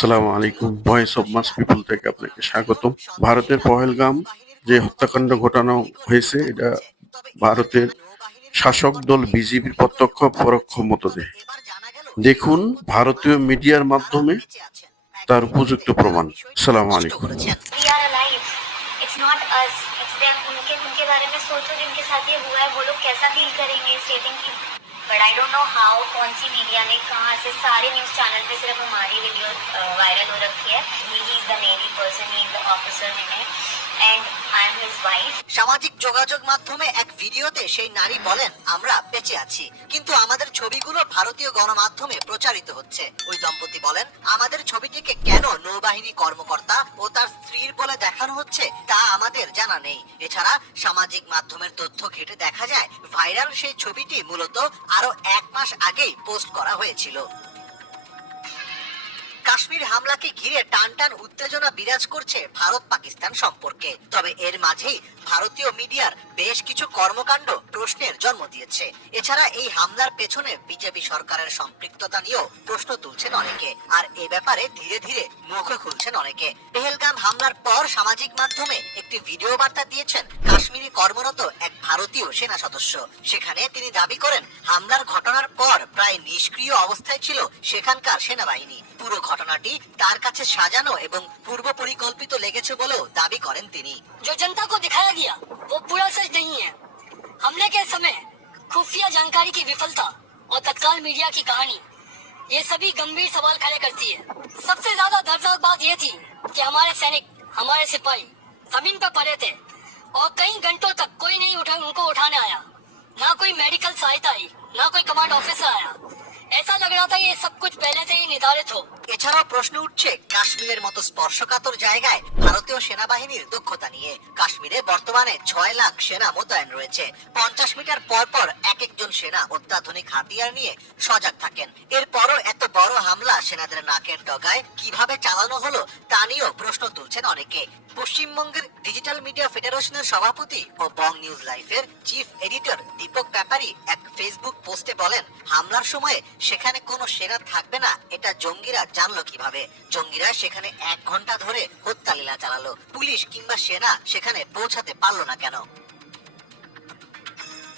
আসসালামু আলাইকুম। Voice of mass people থেকে আপনাকে স্বাগতম। ভারতের পহেলগাম যে হত্যাকাণ্ড ঘটানো হয়েছে, এটা ভারতের শাসক দল বিজেপির প্রত্যক্ষ পরোক্ষ মতদেহ। দেখুন ভারতীয় মিডিয়ার মাধ্যমে তার উপযুক্ত প্রমাণ। আসসালামু আলাইকুম। It's not us, it's them. उनके बारे में सोचो जिनके साथ ये हुआ है, वो लोग कैसा फील करेंगे स्टेटिंग की। But I don't know how कौन सी मीडिया ने कहाँ से सारे न्यूज चैनल पे सिर्फ हमारी वीडियो वायरल हो रखी है। He is the navy person, he is the officer in it and I am his wife. সামাজিক যোগাযোগ মাধ্যমে এক ভিডিওতে সেই নারী বলেন, আমরা বেঁচে আছি, কিন্তু আমাদের ছবিগুলো ভারতীয় গণমাধ্যমে প্রচারিত হচ্ছে। ওই দম্পতি বলেন, আমাদের ছবিটিকে কেন নৌবাহিনী কর্মকর্তা ও তার স্ত্রীর বলে দেখানো হচ্ছে তা আমাদের জানা নেই। এছাড়া সামাজিক মাধ্যমের তথ্য ঘেটে দেখা যায় ভাইরাল সেই ছবিটি মূলত আরো 1 মাস আগেই পোস্ট করা হয়েছিল। কাশ্মীর হামলাকে ঘিরে টানটান উত্তেজনা বিরাজ করছে ভারত পাকিস্তান সম্পর্কে। তবে এর মাঝেই ভারতীয় মিডিয়ার বেশ কিছু কর্মকাণ্ড প্রশ্নের জন্ম দিয়েছে। এছাড়া এই হামলার পেছনে বিজেপি সরকারের সম্পৃক্ততা নিয়েও প্রশ্ন তুলছেন অনেকে, আর এ ব্যাপারে ধীরে ধীরে মুখ খুলছেন অনেকে। পেহেলগাম হামলার পর সামাজিক মাধ্যমে একটি ভিডিও বার্তা দিয়েছেন কাশ্মীরে কর্মরত এক ভারতীয় সেনা সদস্য। সেখানে তিনি দাবি করেন, হামলার ঘটনার পর প্রায় নিষ্ক্রিয় অবস্থায় ছিল সেখানকার সেনাবাহিনী। পুরো ঘটনাটি তার কাছে সাজানো এবং পূর্ব পরিকল্পিত লেগেছে বলেও দাবি করেন তিনি। जो जनता को दिखाया गया वो पूरा सच नहीं है। हमले के समय खुफिया जानकारी की विफलता और तत्काल मीडिया की कहानी ये सभी गंभीर सवाल खड़े करती है। सबसे ज्यादा दर्दनाक बात यह थी कि हमारे सैनिक, हमारे सिपाही जमीन पर पड़े थे और कई घंटों तक कोई नहीं उनको उठाने आया। ना कोई मेडिकल सहायता आई, ना कोई कमांड ऑफिसर आया। ऐसा लग रहा था ये सब कुछ पहले से ही निर्धारित हो। এছাড়াও প্রশ্ন উঠছে কাশ্মীরের মতো স্পর্শকাতর জায়গায় ভারতীয় সেনাবাহিনীর দক্ষতা নিয়ে। কাশ্মীরে বর্তমানে 6 লাখ সেনা মোতায়েন রয়েছে। 50 মিটার পর পর এক একজন সেনা অত্যাধুনিক হাতিয়ার নিয়ে সজাগ থাকেন। এরপরও এত বড় হামলা সেনাদের নাকের ডগায় কিভাবে চালানো হলো তা নিয়েও প্রশ্ন তুলছেন অনেকে। পশ্চিমবঙ্গের ডিজিটাল মিডিয়া ফেডারেশনের সভাপতি ও বং নিউজ লাইফের চিফ এডিটর দীপক ব্যাপারী এক ফেসবুক পোস্টে বলেন, হামলার সময় সেখানে কোনো সেনা থাকবে না এটা জঙ্গিরা জানলো কিভাবে? জঙ্গিরা সেখানে 1 ঘন্টা ধরে হত্যালীলা চালালো, পুলিশ কিংবা সেনা সেখানে পৌঁছাতে পারলো না কেন?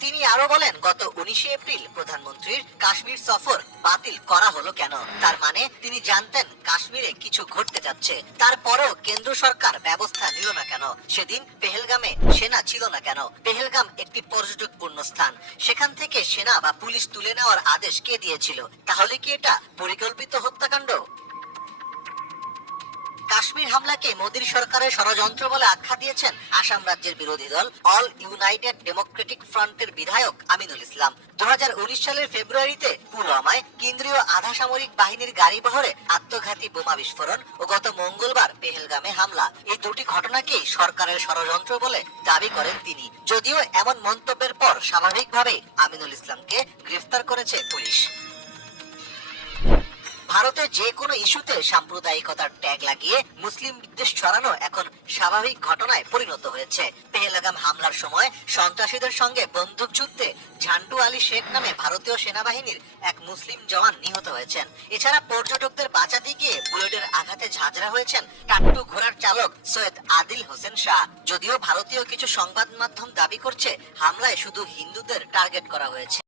তিনি আরো বলেন, গত 19 এপ্রিল প্রধানমন্ত্রীর কাশ্মীর সফর বাতিল করা হলো কেন? তার মানে তিনি জানতেন কাশ্মীরে কিছু ঘটতে যাচ্ছে, তারপরেও কেন্দ্র সরকার ব্যবস্থা নিল না কেন? সেদিন পেহেলগামে সেনা ছিল না কেন? পেহেলগাম একটি পর্যটকপূর্ণ স্থান, সেখান থেকে সেনা বা পুলিশ তুলে নেওয়ার আদেশ কে দিয়েছিল? তাহলে কি এটা পরিকল্পিত হত্যাকাণ্ড? কাশ্মীর হামলাকে মোদীর সরকারের ষড়যন্ত্র বলে আখ্যা দিয়েছেন আসাম রাজ্যের বিরোধী দল অল ইউনাইটেড ডেমোক্রেটিক ফ্রন্টের বিধায়ক আমিনুল ইসলাম। 2019 সালের ফেব্রুয়ারিতে পুলওয়ামায় কেন্দ্রীয় আধা সামরিক বাহিনীর গাড়িবহরে আত্মঘাতী বোমা বিস্ফোরণ ও গত মঙ্গলবার পেহেলগামে হামলা, এই দুটি ঘটনাকেই সরকারের ষড়যন্ত্র বলে দাবি করেন তিনি। যদিও এমন মন্তব্যের পর স্বাভাবিকভাবেই আমিনুল ইসলামকে গ্রেফতার করেছে পুলিশ। ভারতে যে কোনো ইস্যুতে সাম্প্রদায়িকতার ট্যাগ লাগিয়ে মুসলিম বিদ্বেষ ছড়ানো এখন স্বাভাবিক ঘটনায় পরিণত হয়েছে। পেহেলগাম হামলার সময় সন্ত্রাসীদের সঙ্গে বন্দুকযুদ্ধে ঝান্ডু আলী শেখ নামে ভারতীয় সেনাবাহিনীর এক মুসলিম জওয়ান নিহত হয়েছেন। এছাড়া পর্যটকদের বাঁচাতে গিয়ে বুলেটের আঘাতে ঝাঁঝরা হয়েছেন টাট্টু ঘোড়ার চালক সৈয়দ আদিল হোসেন শাহ। যদিও ভারতীয় কিছু সংবাদ মাধ্যম দাবি করছে হামলায় শুধু হিন্দুদের টার্গেট করা হয়েছে।